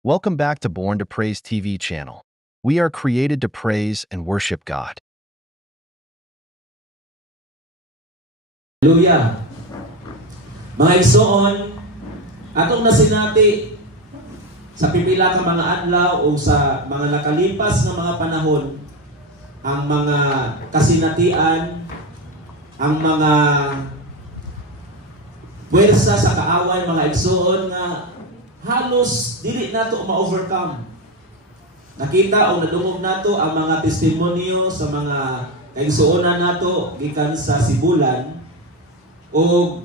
Welcome back to Born to Praise TV channel. We are created to praise and worship God. Hallelujah! Mga igsoon, atong nasinati sa pipila ka mga adlaw o sa mga nakalipas na mga panahon, ang mga kasinatian, ang mga puwersa sa kaaway, mga igsoon nga halos dili nato ma-overcome. Nakita o nadungog nato ang mga testimonyo sa mga kaigsuonan nato gikan sa Sibulan, o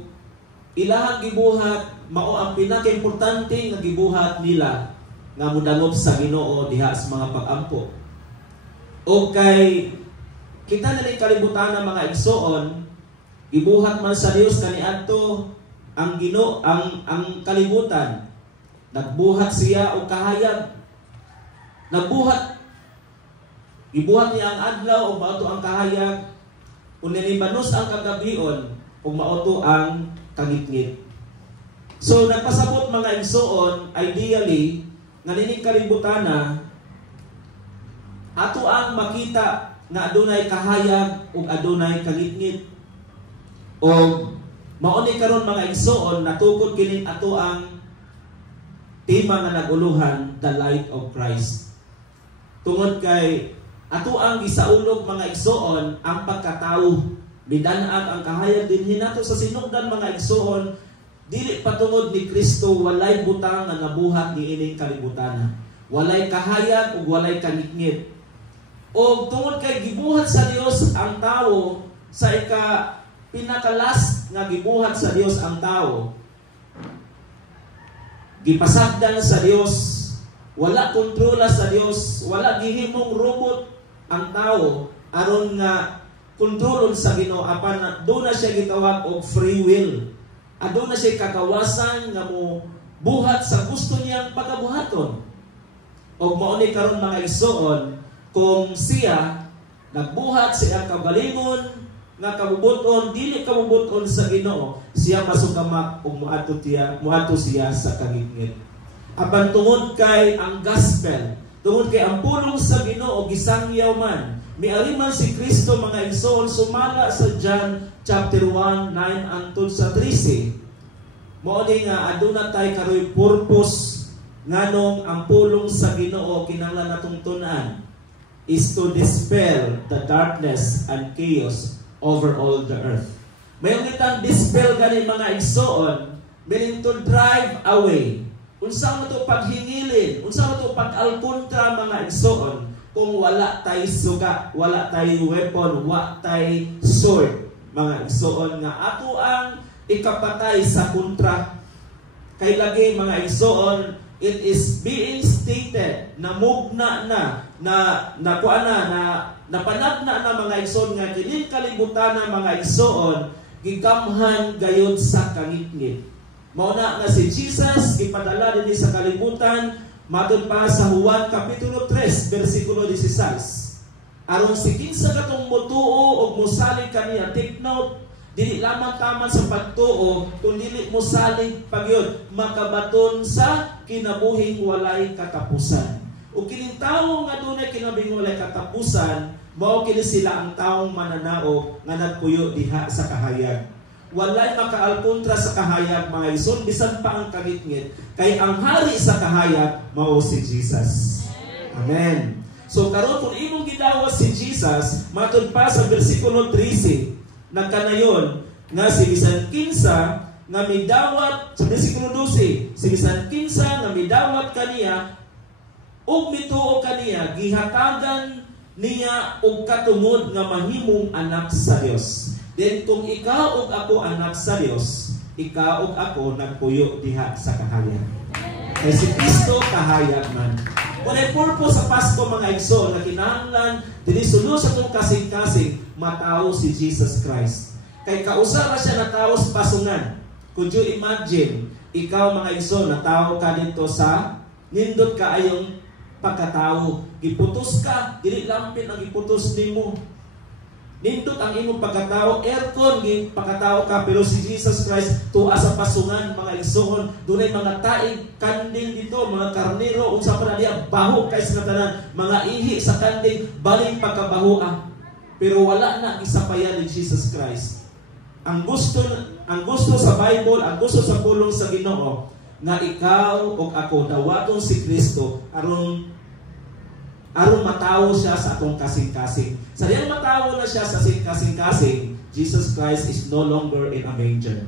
ilahang gibuhat mao ang pinaka-importante nga gibuhat nila nga modangob sa Ginoo diha sa mga pag-ampo. O kay kita na kalibutan ng mga igsoon, gibuhat man sa Dios kaniadto ang Ginoo, ang kalibutan. Nagbuhat siya o kahayag. Ibuhat niya ang adlaw o mauto ang kahayag. Kung nilibanos ang kagabion, o mauto ang kagitgit. So, nagpasabot mga igsoon, ideally, nga nining kalibutana, ato ang makita na adunay kahayag o adunay kagitgit. O mauni karon mga igsoon, natukod kining ato ang tema nga naguluhan, The Light of Christ. Tungod kay ato ang gisaulog mga igsoon ang pagkatao, bidanag ang kahayag dinhi nato sa sinugdan mga igsoon, dili patungod ni Kristo walay butang nga nabuhat niining kalibutan. Walay kahayag ug walay kangitngit. O tungod kay gibuhat sa Dios ang tawo, sa pinakalas nga gibuhat sa Dios ang tawo, gipasagdan sa Dios, wala kontrola sa Dios, wala gihimong robot ang tao aron nga kontrolon sa Ginoo, apan do na siya gitawag og free will. Ado na siya kakawasan nga mo buhat sa gusto niyang pagabuhaton. Og mao ni karon mga igsoon, kung siya nagbuhat siya kagalingon nga kabubuton, dili kabubuton sa Ginoo, siya masugamak ug muadto siya sa kagitgit. Apan tungod kay ang gospel, tungod kay ang pulong sa Ginoo gisangyaw man, miari man si Kristo mga igsoon, sumala sa John chapter 1, 9 antod sa 13. Mao ni nga aduna tay karoy purpose nganong ang pulong sa Ginoo kinahanglan natong tun-an is to dispel the darkness and chaos over all the earth. Mayong itang dispel gani mga igsoon, meaning to drive away. Unsa mo to paghingilin, unsa mo to pag-alkontra mga igsoon, kung wala tay suga, wala tay weapon, wala tay sword, mga igsoon nga ato ang ikapatay sa kontra. Kay lagi mga igsoon, it is being stated na mugna napanagna na mga igsoon nga kining kalibutan na mga igsoon gigamhan gayud sa kangitngit. Mao na nga si Jesus ipadala dinhi sa kalibutan matud pa sa Juan kapitulo 3 bersikulo 16. Aron si kinsa katong motuo og mosalig kaniya, take note, dili lamang taman sa pagtuo, kundi dili mosalig pagyud makabaton sa kinabuhing walay katapusan. O kining tawo nga dunay kinabuhing walay katapusan, mao kini sila ang taong mananao nga nagpuyo diha sa kahayag. Walay makaalkontra sa kahayag mga igsoon, bisan pa ang kagitngit, kay ang hari sa kahayag mao si Jesus. Amen. So karon kung imong gidawas si Jesus, matud pa sa bersikulo 13, nagkanayon nga si bisan kinsa nga midawat sa bersikulo 12, si bisan kinsa nga midawat kaniya ug mituo kaniya, gihatagan niya og katungod nga mahimong anak sa Dios. Then kung ikaw ug ako anak sa Dios, ikaw ug ako nagpuyo diha sa kahayag. Kay si Kristo kahayag man. Kung ay purpose sa Pasko mga igsoon na kinahanglan dili sunod sa itong kasing-kasing matao si Jesus Christ. Kay kausara siya na tao sa pasungan. Could you imagine, ikaw mga igsoon na tao ka dito sa nindot ka ayong pagkatao, giputos ka, dili lampin ang giputos nimo. Nindot ang imong pagkatao, aircon gi pagkatao ka, pero si Jesus Christ tuwa sa pasungan mga igsoon, dunay mga taig kanding dito, mga karnero unsa pa na diya baho kay sa tanan, mga ihi sa kanding baling pagkabahoa. Pero wala na gisapayan ni Jesus Christ. Ang gusto sa Bible, ang gusto sa pulong sa Ginoo nga ikaw o ako dawaton si Kristo aron matawo siya sa atong kasing-kasing. Sa diyang matawo na siya sa kasing-kasing, Jesus Christ is no longer in a manger.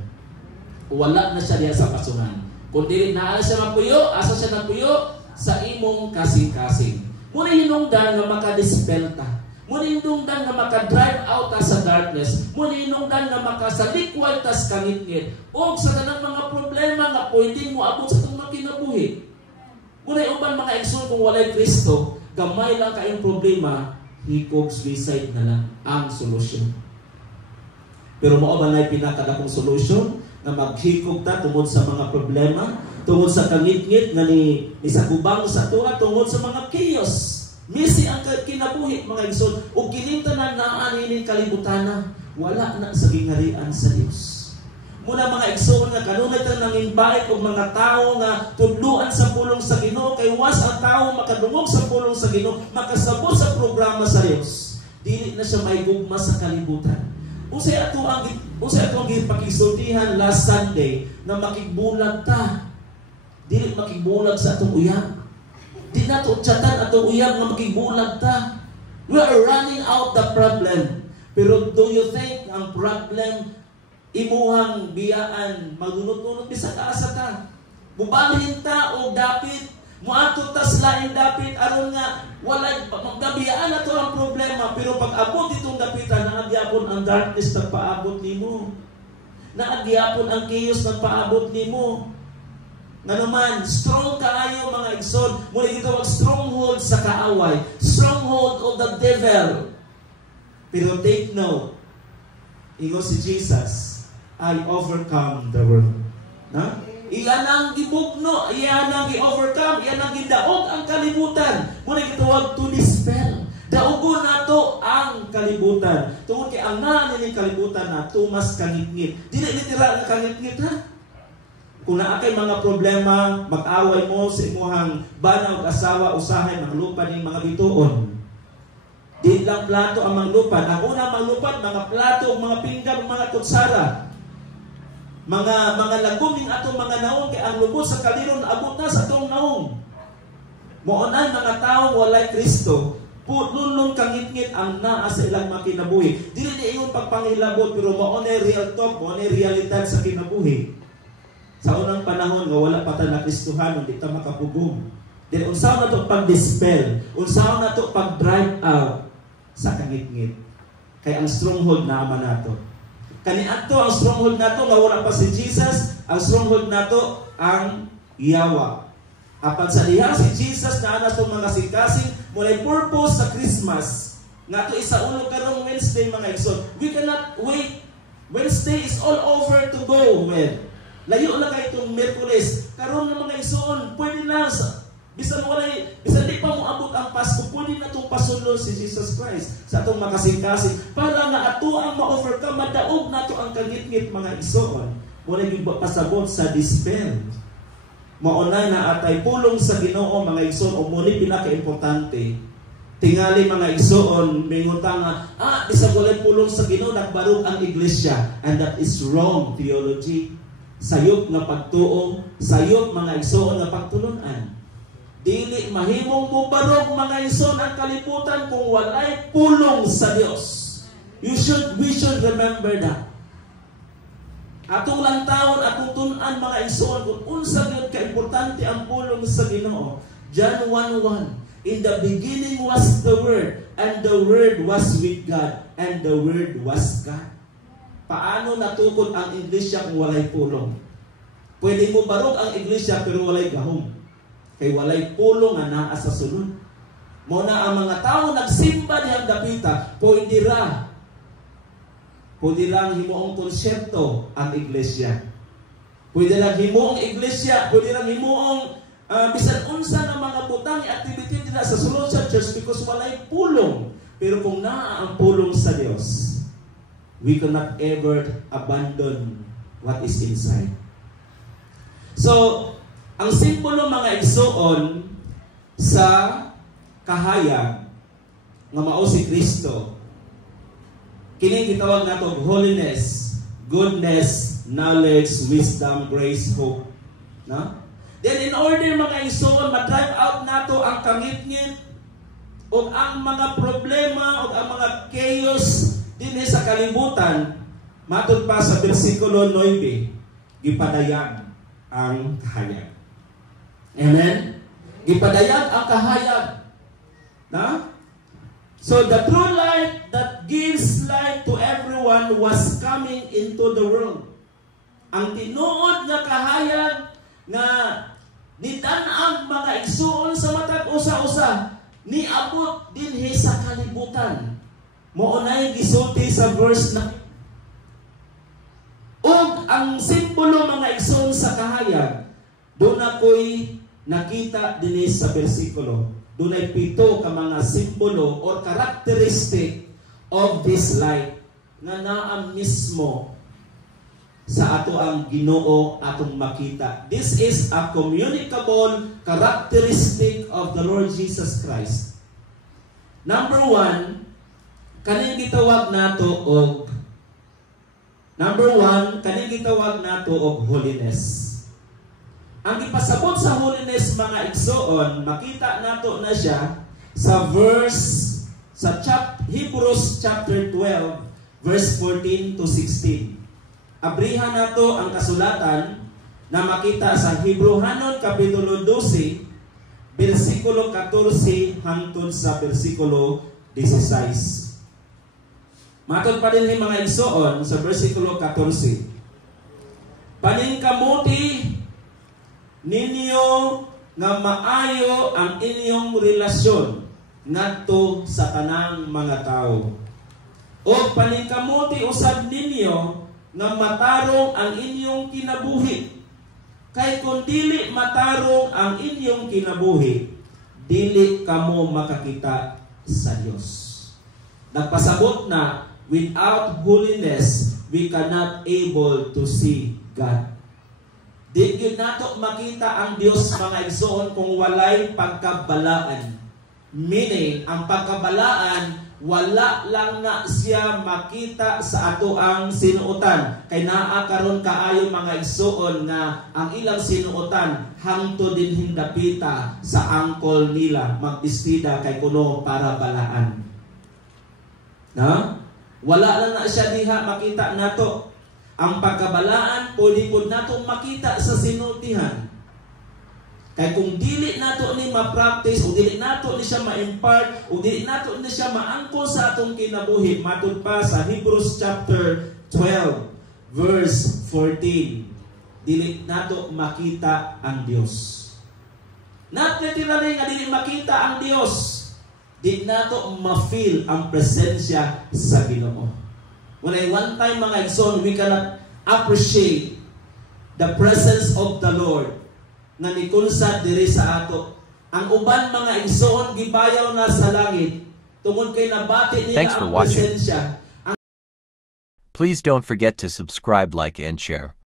Wala na siya diya sa pasungan. Kundi naa siya mapuyo, asa siya nagpuyo sa imong kasing-kasing. Muna hinungdan nga makadispel ta. Muna hinungdan nga makadrive out ta sa darkness. Muna hinungdan nga makasalikway ta sa kangit-ngit. O sa tanang mga problema nga pwede mo abot sa itong makinabuhi. Muna uban mga igsoon kung walay Kristo, gamay lang kayong problema, hikog suicide na lang ang solusyon. Pero mao ba na pinakadakong solusyon na maghikog ta tungod sa mga problema, tungod sa kangit-ngit nga ni sakubang sa tuwa, tungod sa mga chaos. Misi ang kinabuhi mga igsoon ug kining tanan naa nining kalibutana, wala na sa gingarian sa Dios. Muna mga igsoon nga kanunay tang nanginbait og mga tao nga tudluan sa pulong sa Ginoo, kay was ang tao makadungog sa pulong sa Ginoo, makasabot sa programa sa Dios. Dili na siya maigugma sa kalibutan. Unsay ato ang gipakisultihan last Sunday na makigbulag ta. Dili makigbulag sa atong uyab. Di na to chatan atong uyab nga makigbulag ta. We are running out the problem. Pero do you think ang problem imuhang biyaan magunot-unot bisag asa ta? Mubalhin ta og dapit, muadto ta sa laing dapit aron nga walay magdabiyaan ato ang problema, pero pag abot itong dapitan naagyapon ang darkness nagpaabot nimo. Naagyapon ang chaos nagpaabot nimo. Nga naman, strong kaayo mga igsoon, muna gitawag stronghold sa kaaway, stronghold of the devil. Pero take note, ingo si Jesus, I overcome the world. Na? Iyan ang gibugno, iyan ang gi-overcome, iyan ang gidaog ang kalibutan. Muna gitawag to dispel. Daugon nato ang kalibutan. Tungod kay ang naa ni kalibutan na tumas kangit-ngit. Dili literal ang kangit-ngit ha. Kung naakay mga problema, mag-away mo sa imuhang bana o asawa, usahay, maglupa ng mga bituon. Di lang plato ang manglupad. Ang una manglupad, mga plato, mga pinggan, mga kutsara. Mga laguming atong mga naong kay ang lubot sa kaliron abot na sa atong naong. Moonay mga tao walay Kristo, pulunong kangit-ngit ang naa sa ilang makinabuhi. Dili ni iyon pagpangilabot, pero moonay real talk, moonay realidad sa kinabuhi. Sa unang panahon nga wala pa ta na Kristohanon, di ta makapugong. Dili unsaon nato pag-dispel, unsaon nato pag-drive out sa kangit-ngit. Kay ang stronghold naman nato. Kaniadto ang stronghold nato nga wala pa si Jesus, ang stronghold nato ang Yawa. Apan sa diha si Jesus na natong mga kasing-kasing, mulay purpose sa Christmas. Nga to isa-ulo karong Wednesday mga igsoon. We cannot wait. Wednesday is all over to go. Well, layo na kayo itong Merkules. Karon ng mga igsoon, pwede na bisan di pa mo abot ang Pasko, pwede na itong pasunod si Jesus Christ sa itong makasing-kasing para nga ato ang ma-overcome, madaog na ito ang kangit-ngit mga igsoon. Muna yung pasabot sa dispel. Maunay na atay pulong sa Ginoo mga igsoon, o muna pinaka-importante. Tingali mga igsoon, mingutang nga, bisag walay pulong sa Ginoo, nagbarog ang iglesia. And that is wrong theology. Sayop nga pagtuong, sayop mga igsoon nga pagtulunan. Dili mahimong mubarog mga igsoon ang kalibutan kung walay pulong sa Dios. We should remember that. Atong lantawon, atong tun-an mga igsoon kung unsa gyud ka importante ang pulong sa Ginoo. John 1:1. In the beginning was the Word, and the Word was with God, and the Word was God. Paano natukod ang iglesia kung walay pulong? Pwede mo barog ang iglesia pero walay gahom. Kay walay pulong nga naa sa sulod. Muna ang mga tao nagsimba diyang dapita, pwede lang himuong konsepto ang iglesia. Pwede lang himuong iglesia, pwede lang himuong bisan unsa ng mga butang activity nila sa sulod sa church because walay pulong. Pero kung naa ang pulong sa Diyos, we cannot ever abandon what is inside. So, ang simbolo mga igsoon sa kahayag nga mao si Kristo, kini gitawag nato holiness, goodness, knowledge, wisdom, grace, hope. No? Then in order mga igsoon, ma-drive out nato ang kangit-ngit o ang mga problema o ang mga chaos dinhi sa kalibutan, matod pa sa bersikulo 9, gipadayag ang kahayag. Amen? Gipadayag ang kahayag. Na? So the true light that gives light to everyone was coming into the world. Ang tinuod nga kahayag nga nitan-ang mga igsoon sa matag usa-usa, niabot dinhi sa kalibutan. Moonay gisulti sa verse na ug ang simbolo mga igsoon sa kahayag, doon ako'y nakita dinhi sa bersikulo. Doon ay 7 ka mga simbolo or characteristic of this light nga naa mismo sa ato ang Ginoo atong makita. This is a communicable characteristic of the Lord Jesus Christ. Number 1, kaning gitawag nato og holiness. Ang ipasabot sa holiness mga igsoon, makita nato na siya sa verse sa Hebrews chapter 12 verse 14 to 16. Abrihan nato ang kasulatan na makita sa Hebrehanon kapitulo 12 bersikulo 14 hangtod sa bersikulo 16. Matod pa din mga igsoon sa bersikulo 14. Paningkamuti ninyo nga maayo ang inyong relasyon ngadto sa tanang mga tao. O paningkamuti usab ninyo nga matarong ang inyong kinabuhi. Kay kung dili matarong ang inyong kinabuhi, dili kamo makakita sa Dios. Nagpasabot na without holiness, we cannot able to see God. Di gyud nato makita ang Dios mga igsoon kung walay pagkabalaan. Meaning, ang pagkabalaan, wala lang na siya makita sa ato ang sinuotan. Kay naa karon kaayo mga igsoon na ang ilang sinuotan hangtod din hindapita sa angkol nila magbistida kay kuno para balaan. Na? Wala lang na siya diha makita nato. Ang pagkabalaan, pwede po nato makita sa sinultihan. Kaya kung dili nato ni ma-practice, o dili nato ni siya ma-impart, o dili nato ni siya maangkol sa atong kinabuhi, matod pa sa Hebrews chapter 12, verse 14. Dili nato makita ang Dios. Natitira rin nga dili makita ang Dios. Di nato ma-feel ang presensya sa Ginoo. When one time mga igsoon, we cannot appreciate the presence of the Lord na nikunsad diri sa ato. Ang uban mga igsoon gibayaw na sa langit tungod kay nabati nila ang presensya. Please don't forget to subscribe, like, and share.